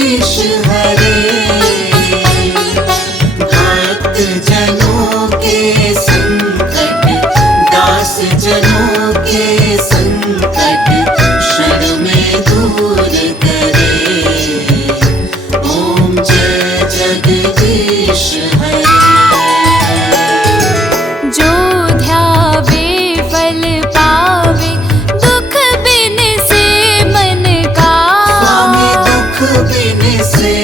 जगदीश हरे, भक्त जनों के संकट, दास जनों के संकट क्षण में दूर करे। ओम जय जगदीश हरे। जो ध्यावे फल पावे, दुख बिन से मन का। स्वामी दुख बिन से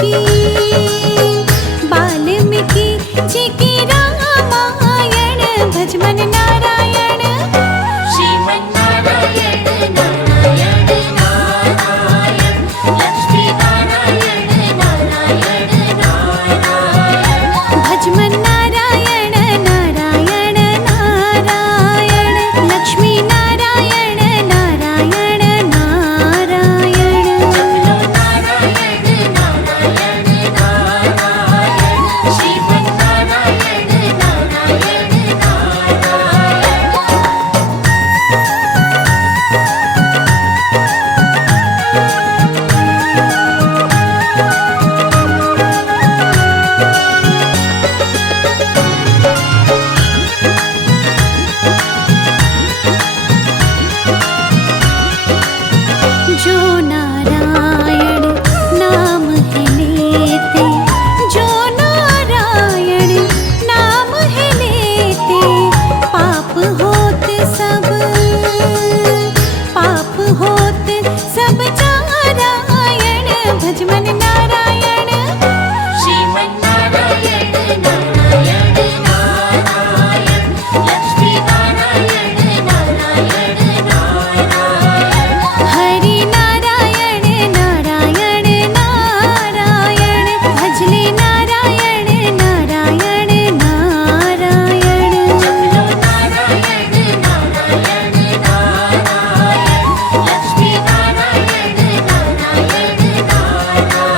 की वाल्मीकि जी की रामायण भज मन नारायण श्रीमन्नारायण नारायण नारायण लक्ष्मी नारायण नारायण नारायण भज मन नारायण नारायण नारायण लक्ष्मी नारायण नारायण नारायण जपलो नारायण नारायण नारायण श्रीमन्नारायण नारायण नारायण जो नारायण नाम है लेते जो नारायण नाम है लेते पाप होत सब नारायण भज मन नारायण श्रीमन्नारायण नारायण नारायण लक्ष्मी नारायण नारायण नारायण हरि नारायण नारायण नारायण भजले नारायण नारायण नारायण जपलो नारायण नारायण नारायण लक्ष्मी नारायण नारायण नारायण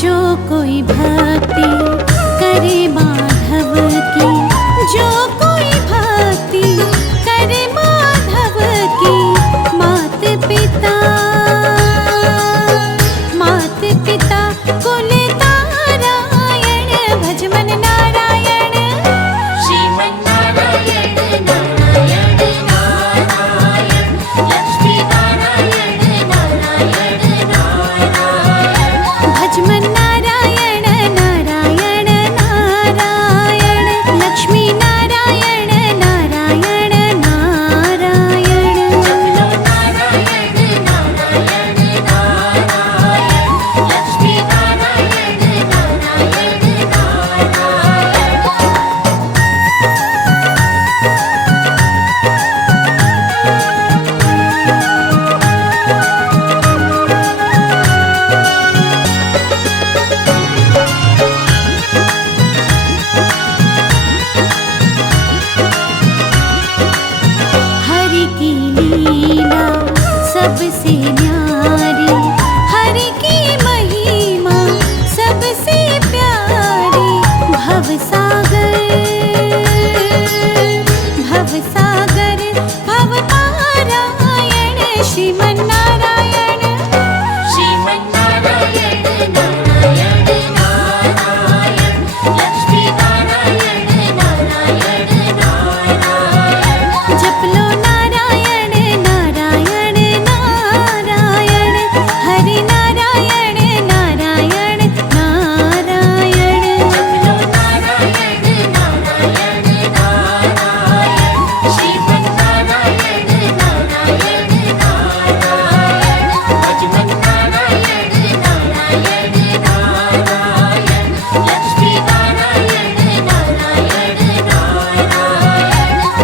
जो कोई भक्ति करे माधव की जो कोई भक्ति करे माधव की मात पिता कुल तारायण भज मन नारायण श्रीमन्नारायण नारायण नारायण लक्ष्मी नारायण नारायण नारायण भज मन नारायण नारायण नारायण लक्ष्मी नारायण नारायण नारायण जपलो नारायण नारायण नारायण लक्ष्मी नारायण नारायण नारायण हरि की लीला सबसे न्यारी हरि की महिमा सबसे प्यारी भवसागर भवपारायण श्रीमन्नारायण श्रीमन्नारायण नारायण नारायण लक्ष्मी नारायण नारायण नारायण जपलो नारायण नारायण नारायण हरि नारायण नारायण नारायण जपलो नारायण नारायण नारायण श्रीमन्नारायण नारायण नारायण भज मन नारायण नारायण नारायण लक्ष्मी नारायण नारायण नारायण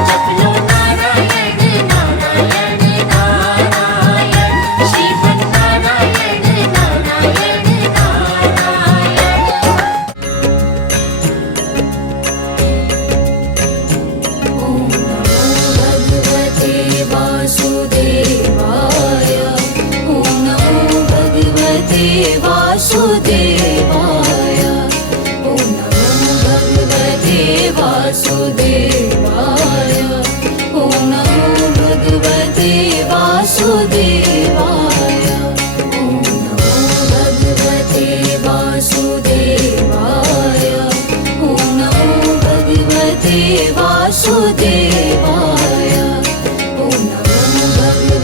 जपलो नारायण नारायण नारायण श्रीमन्नारायण नारायण वासुदेवाय ॐ नमो भगवते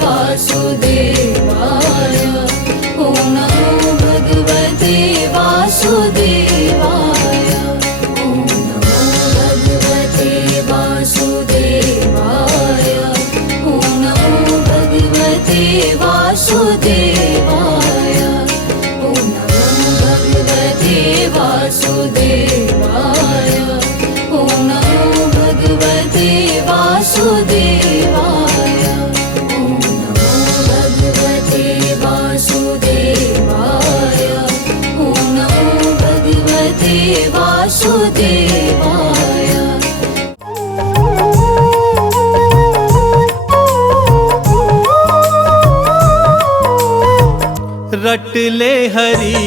वासुदेवाय ॐ नमो भगवते वासुदेवाय ॐ नमो भगवते वासुदेवाय ॐ नमो भगवते वासुदेवाय ॐ नमो भगवते वासुदेवाय ॐ नमो भगवते वासुदेवाय ॐ नमो भगवते वासुदेवाय ॐ नमो भगवते वासुदेवाय। रट ले हरि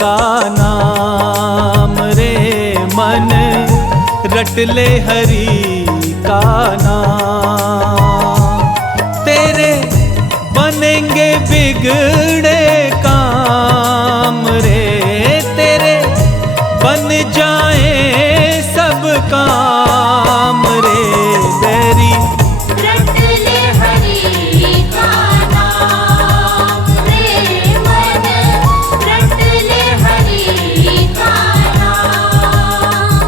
का नाम रे मन, रट ले हरि का नाम, तेरे बनेंगे बिगड़े काम रे, तेरे बन जाए सब काम रे बैरी। रट ले हरि का नाम रे मन, रट ले हरि का नाम।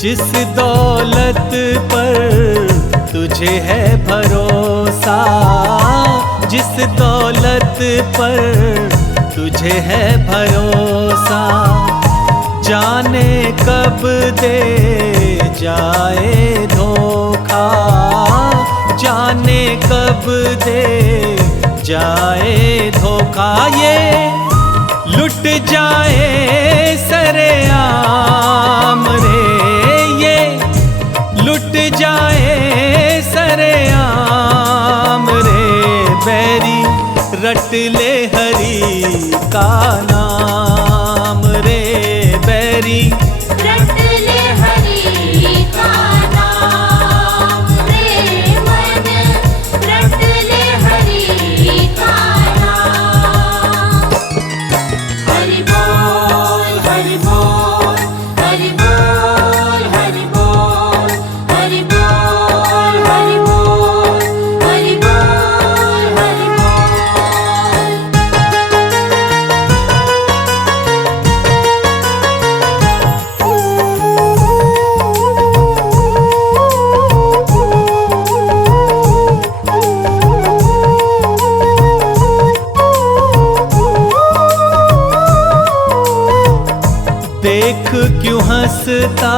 जिस दौलत पर तुझे है भरोसा, जिस दौलत पर तुझे है भरोसा, जाने कब दे जाए धोखा, जाने कब दे जाए धोखा, ये लुट जाए सरेआम रे, ये लुट जाए सरेआम रे बैरी। रट ले हरि का नाम रे बैरी। रट ले हरि का नाम रे मन, रट ले हरि का नाम। हरि बोल हरि बोल हरि बोल हरि बोल हरि बोल हरि बोल हरि बोल हरि देख क्यों हंसता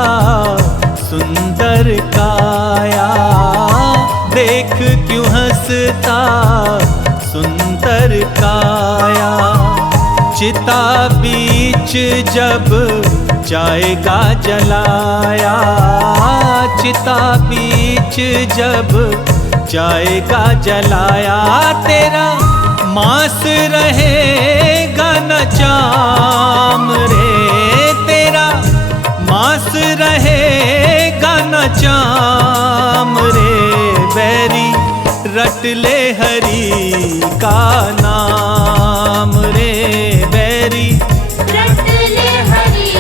सुंदर काया, देख क्यों हंसता सुंदर काया, चिता बीच जब जाएगा जलाया, चिता बीच जब जाएगा जलाया, तेरा मांस रहेगा न चाम रे, तेरा मांस रहेगा न चाम रे बैरी। रट ले हरि का नाम रे बैरी। रट ले हरि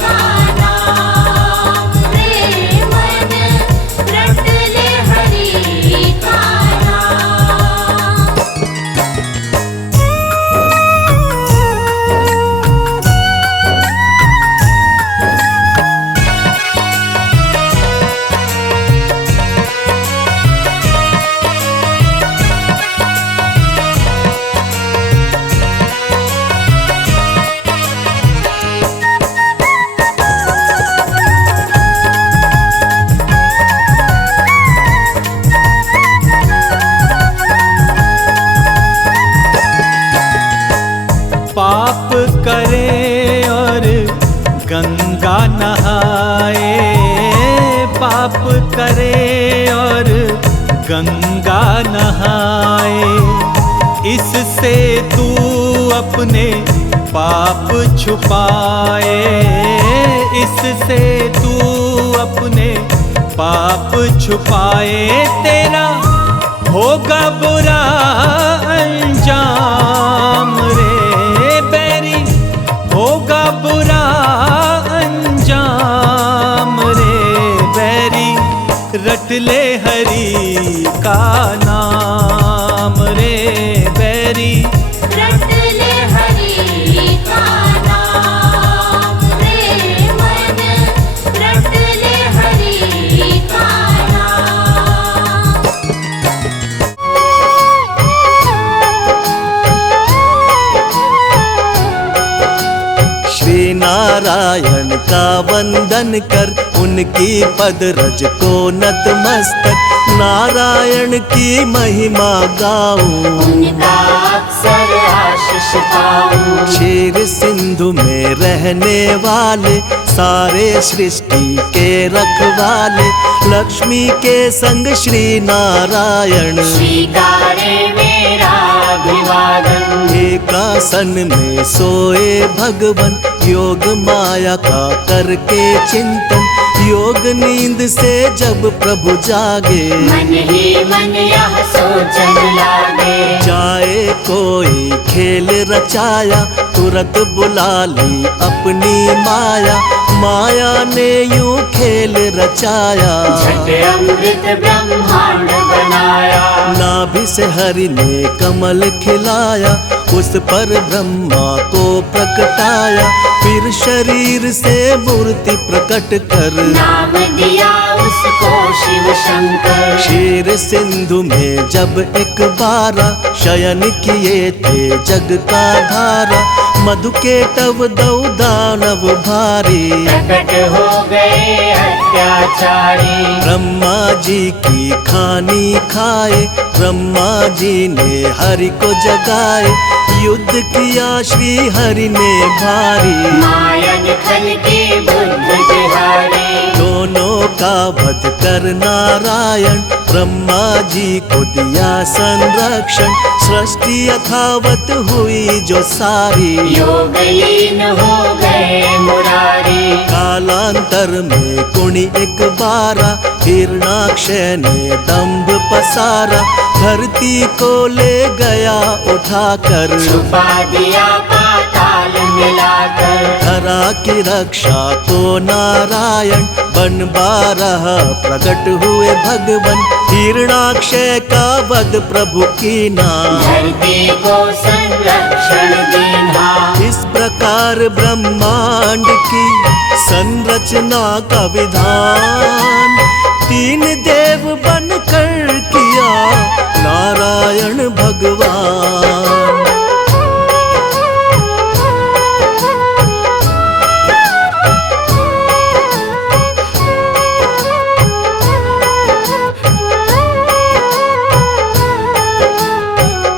का नाम रे मन, रट ले हरि का नाम। पाप करे और गंगा नहाए, पाप करे और गंगा नहाए। इससे तू अपने पाप छुपाए, इससे तू अपने पाप छुपाए। तेरा होगा बुरा अंजाम रे बैरी, होगा बुरा अंजाम रे बैरी। रट ले हरि का नाम रे बैरी, रट ले हरि का नाम रे मन, रट ले हरि का नाम। श्री नारायण का वंदन कर, उनकी पद रज को नतमस्तक। नारायण की महिमा गाऊं, उनका अक्सर आशीष पाऊं। क्षीर सिंधु में रहने वाले, सारे सृष्टि के रखवाले। लक्ष्मी के संग श्री नारायण, स्वीकारे मेरा अभिवादन। एकासन में सोए भगवन, योग माया का करके चिंतन। योग नींद से जब प्रभु जागे, मन ही मन यह सोचन लागे। जाए कोई खेल रचाया, तुरंत बुला ली अपनी माया। माया ने यूं खेल रचाया, झट अमृत ब्रह्मांड बनाया। नाभि से हरि ने कमल खिलाया, उस पर ब्रह्मा को प्रकटाया। फिर शरीर से मूर्ति प्रकट कर, नाम दिया उसको शिव शंकर। क्षीर सिंधु में जब एक बारा, शयन किए थे जग का धारा। मधु के टव दौ दानव भारी, प्रकट हो गए अत्याचारी। ब्रह्मा जी की खानी खाए, ब्रह्मा जी ने हरि को जगाए। युद्ध किया श्री हरि ने भारी, मायन खल की बुद्ध बिहारी। दोनों का वध कर नारायण, ब्रह्मा जी को दिया संरक्षण। सृष्टि यथावत हुई जो सारी, योगलीन हो गए मुरारी। कालांतर में कुणी एक बारा, हिरणाक्ष ने दंभ पसारा। धरती को ले गया उठाकर, छुपा दिया पाताल मिलाकर। धरा की रक्षा को नारायण, बन बारह प्रकट हुए भगवन। हिरणाक्ष का वध प्रभु कीना, धरती को संरक्षण देना। इस प्रकार ब्रह्मांड की संरचना का विधान, तीन देव बनकर किया नारायण भगवान।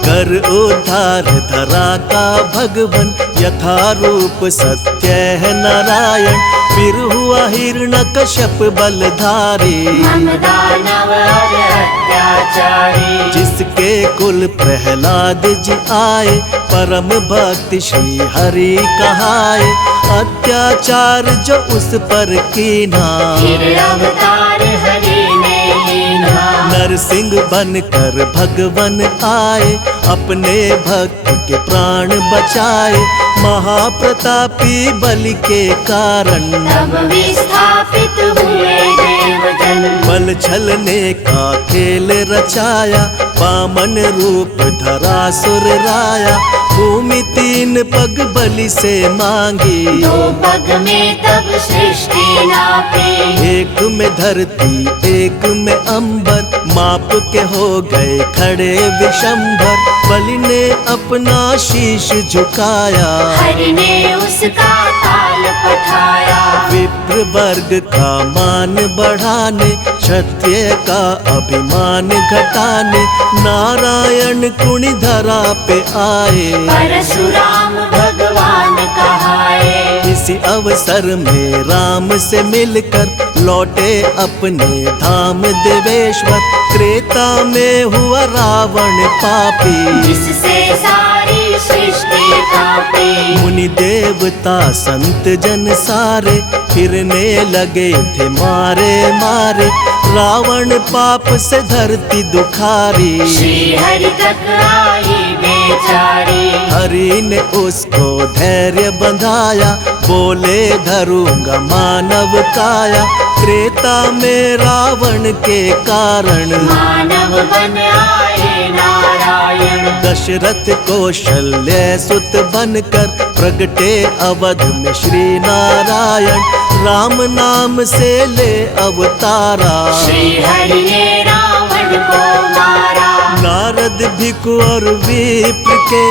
कर उद्धार धरा का भगवन, यथा रूप सत्य है नारायण। फिर हुआ हिरण्यकश्यप बलधारी, हम दानव और अत्याचारी। जिसके कुल प्रहलाद जी आए, परम भक्ति श्री हरि कहाए। अत्याचार जो उस पर कीना, फिर अवतार हरि ने लीना। नरसिंह बनकर भगवन आए, अपने भक्त के प्राण बचाए। महाप्रतापी बलि के कारण, तब विस्थापित हुए देवजन। बल छलने का खेल रचाया, वामन रूप धरा सुर राया। भूमि तीन पग बलि से मांगी, दो पग में तब सृष्टि नापी। एक में धरती एक में अंबर, माप के हो गए खड़े विशंभर। बलि ने अपना शीश झुकाया, हरि ने उसका ताल पठाया। विप्र वर्ग का मान बढ़ाने, क्षत्रिय का अभिमान घटाने। नारायण कुणी धरा पे आए, परशुराम भगवान कहाए। इसी अवसर में राम से मिलकर लौटे अपने धाम देवेश्वर। त्रेता में हुआ रावण पापी, जिससे सारी सृष्टि कांपी। मुनि देवता संत जन सारे फिरने लगे थे मारे मारे, रावण पाप से धरती दुखारी। श्री हरि तक आई बेचारी, हरि ने उसको धैर्य बंधाया, बोले धरूंगा मानव काया। त्रेता में रावण के कारण मानव बन आए नारायण। दशरथ कौशल्य सुत बनकर प्रगटे अवध में श्री नारायण। राम नाम से ले अवतारा, श्री हरि ने रावण को मारा। नारद भिक्षु और विप्र के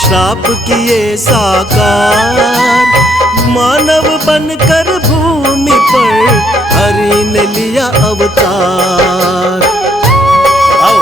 श्राप किए साकार, मानव बनकर भूमि पर हरि ने लिया अवतार। आओ।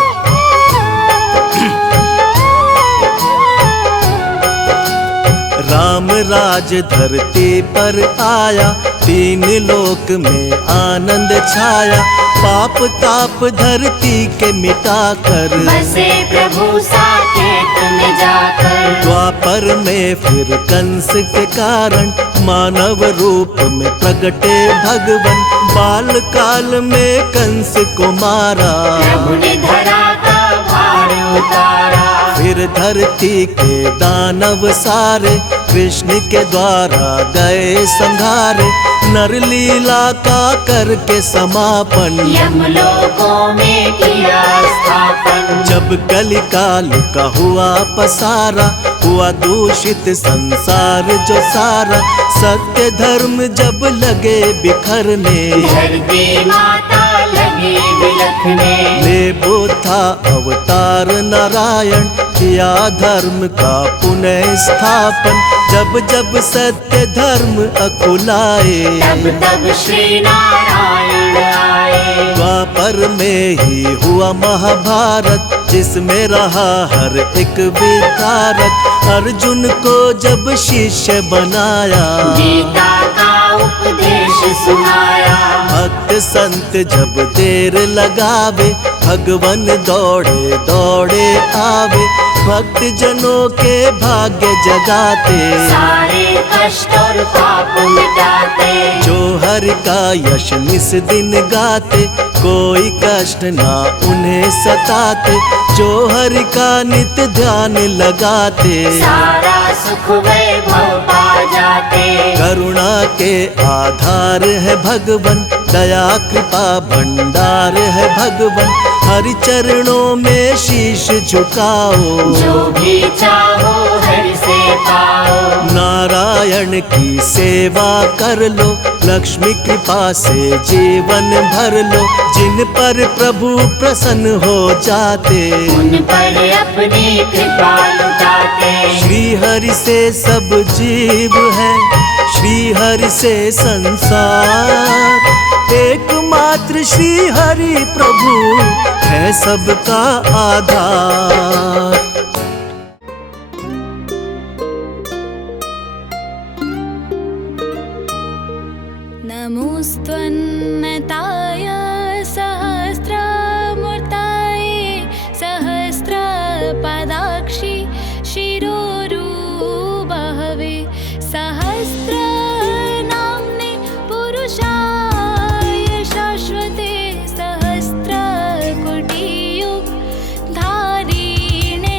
राम राज धरती पर आया, तीन लोक में आनंद छाया। पाप ताप धरती के मिटाकर बसे प्रभु साकेत में जाकर। द्वापर में फिर कंस के कारण मानव रूप में प्रगटे भगवन। बाल काल में कंस को मारा, प्रभु ने धरा का भार उतारा। फिर धरती के दानव सारे कृष्ण के द्वारा गए संघारे। नर लीला का करके समापन, यमलोकों में किया स्थापन। जब कलिकाल का हुआ पसारा, हुआ दूषित संसार जो सारा। सत्य धर्म जब लगे बिखरने, धरती माता लगी बिलखने। ले बुद्धा अवतार नारायण, किया धर्म का पुनः स्थापन। जब जब सत्य धर्म अकुलाए, तब तब श्री नारायण आए। द्वापर में ही हुआ महाभारत, जिसमें रहा हर एक विधारक। अर्जुन को जब शिष्य बनाया, गीता का उपदेश सुनाया। भक्त संत जब देर लगावे, भगवन दौड़े दौड़े आवे। भक्त जनों के भाग्य जगाते, सारे कष्ट और पाप मिटाते। जो हरि का यश निस दिन गाते, कोई कष्ट ना उन्हें सताते। जो हरि का नित्य ध्यान लगाते, सारा सुख वैभव पा जाते। करुणा के आधार है भगवन, दया कृपा भंडार है भगवन। हरि चरणों में शीश झुकाओ, जो भी चाहो हरि से पाओ। नारायण की सेवा कर लो, लक्ष्मी कृपा से जीवन भर लो। जिन पर प्रभु प्रसन्न हो जाते, उन पर अपनी कृपा लुटाते। श्री हरि से सब जीव है, श्री हरि से संसार। एकमात्र श्री हरि प्रभु है सबका आधार। नमोऽस्त्वन्नताय सहस्रमूर्तये, सहस्रपदाक्षि शिरोरुबहवे। सहस्रनाम्ने पुरुषाय शाश्वते, सहस्रकोटियुगधारिणे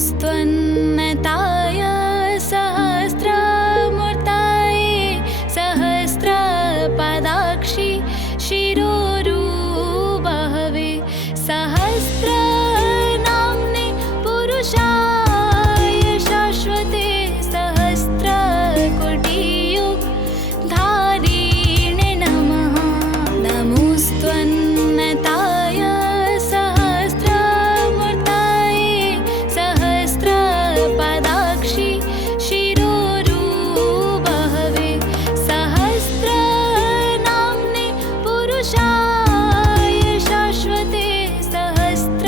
नमोऽस्त्वन्नताय सहस्रमूर्तये सहस्रपदाक्षि शिरोरुबहवे सहस्रनाम्ने पुरुषाय शाश्वते सहस्रकोटियुगधारिणे नमः नमोऽस्त्वन्नताय सहस्रमूर्तये सहस्रपदाक्षि शिरोरुबहवे सहस्रनाम्ने पुरुषाय शाश्वते सहस्र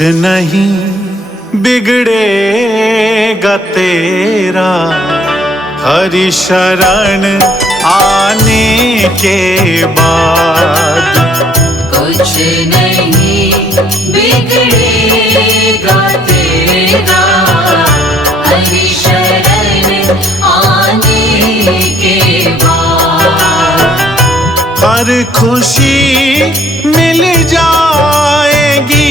नहीं बिगड़ेगा तेरा हरि शरण आने के बाद। कुछ नहीं बिगड़ेगा तेरा हरि शरण आने के बाद। हर खुशी मिल जाएगी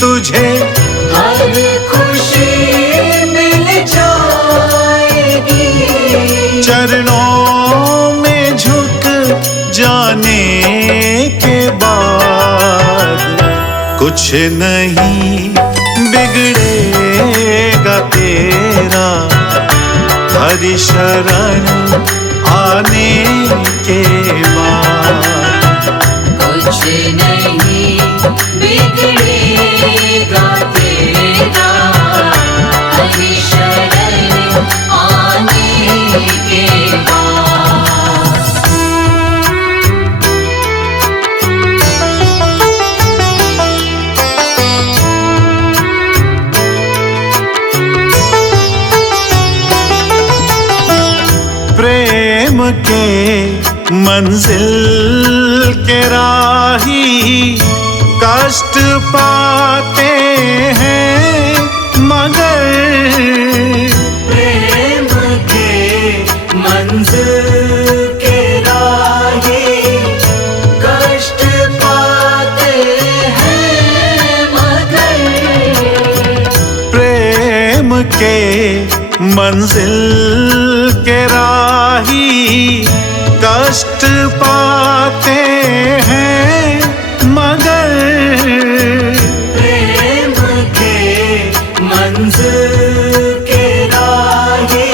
तुझे, हर खुशी मिल जाएगी चरणों में झुक जाने के बाद। कुछ नहीं बिगड़ेगा तेरा हरि शरण आने के बाद। कुछ नहीं बिगड़ेगा तेरा हरि शरण आने के बाद। प्रेम के मंजिल के राही कष्ट पाते हैं मगर, प्रेम के मंजिल के राही कष्ट पाते हैं मगर। प्रेम के मंजिल के राही कष्ट पाते हैं मगर। प्रेम के मंजिल के राही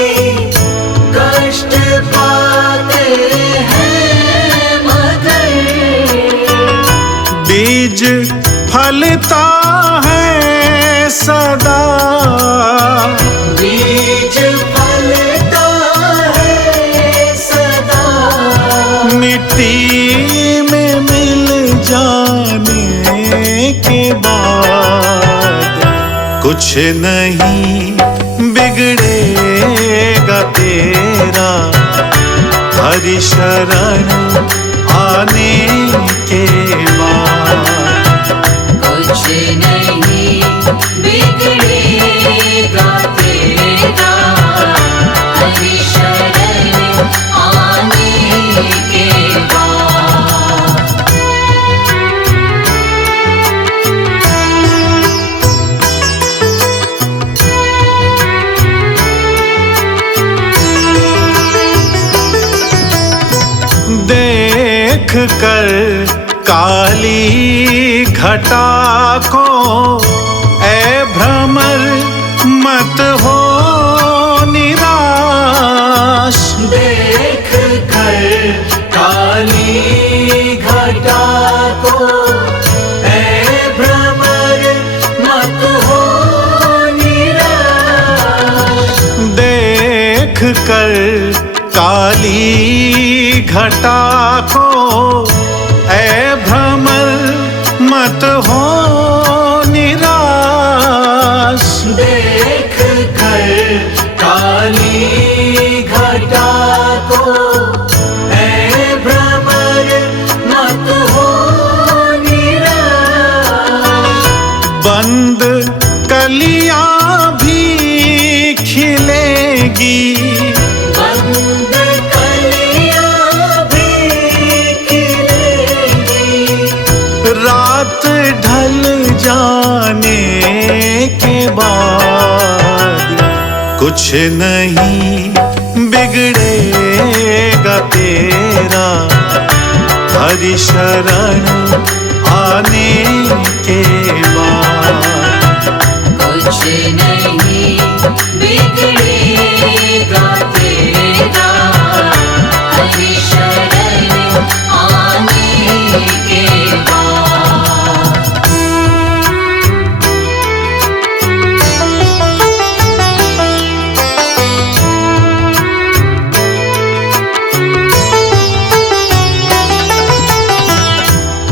कष्ट पाते हैं मगर। बीज फलता है सदा, बीज फलता है सदा मिट्टी में मिल जाने के बाद। कुछ नहीं बिगड़ेगा तेरा हरि शरण आने के बाद। कुछ नहीं बिगड़ेगा तेरा हरि शरण आने के बाद। देख कर काली घटा को ऐ भ्रमर मत हो निराश। देख कर काली घटा को ऐ भ्रमर मत हो निराश। देख कर काली घटा को ऐ भ्रमर मत हो निराश। देख कर काली घटा को ऐ भ्रमर मत हो निराश। बंद कलियां भी खिलेगी, बंद कलियां भी खिलेंगी रात ढल जाने के बाद। कुछ नहीं बिगड़ेगा तेरा हरि शरण आने के बाद। कुछ नहीं बिगड़ेगा तेरा हरि शरण आने के बाद।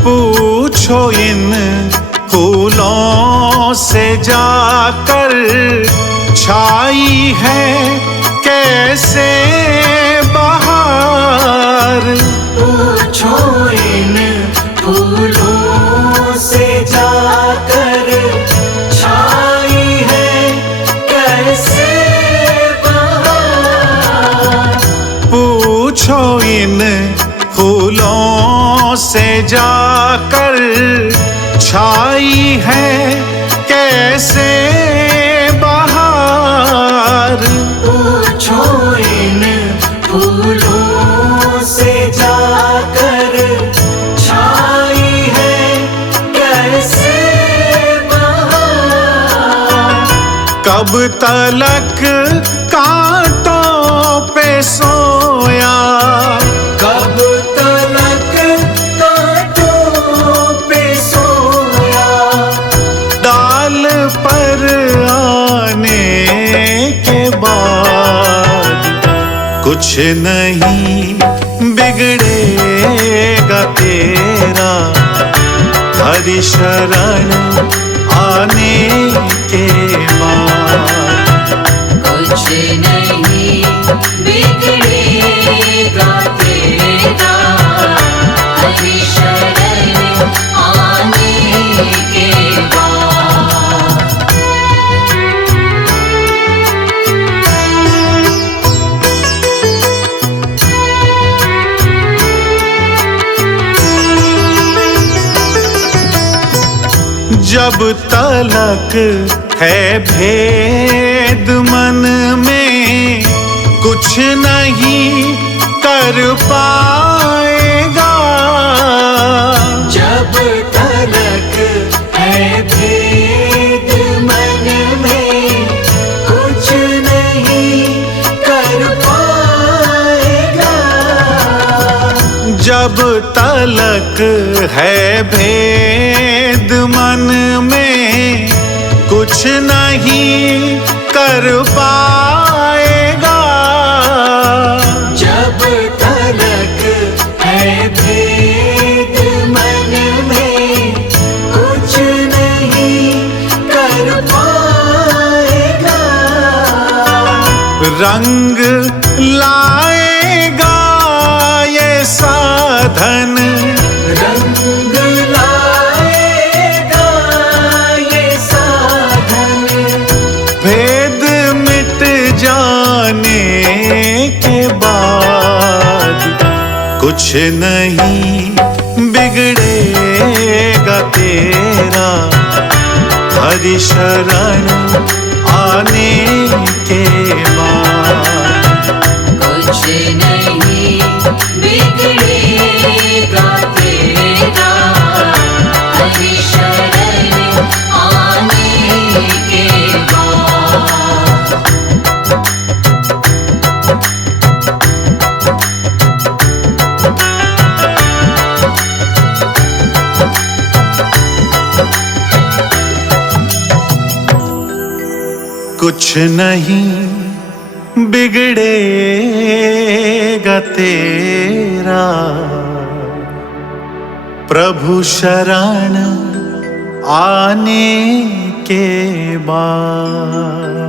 पूछो इन फूलों जाकर छाई है कैसे बहार। पूछो इन फूलों से जाकर छाई है कैसे बहार। पूछो इन फूलों से जाकर छाई है कैसे बहार। पूछो इन फूलों से जाकर छाई है कैसे बहार। कब तलक कांटों पे सोया, कब तलक कांटों पे सोया। डाल पर आने के बाद कुछ नहीं बिगड़ेगा तेरा, हरि शरण आने के बाद। कुछ नहीं बिगड़ेगा तेरा, हरि शरण आने के बाद। जब तलक है भेद मन में कुछ नहीं कर पाएगा। जब तलक है भेद मन में कुछ नहीं कर पाएगा। जब तलक है भेद मन में कुछ नहीं कर पाएगा। जब तलक है भेद मन में कुछ नहीं कर पाएगा। रंग लाएगा ये साधन, रंग लाएगा ये साधन। भेद मिट जाने के बाद कुछ नहीं बिगड़ेगा तेरा, हरि शरण आने के बाद। कुछ नहीं बिगड़ेगा तेरा, हरि शरण आने के बाद। कुछ नहीं बिगड़ेगा तेरा, प्रभु शरण आने के बाद।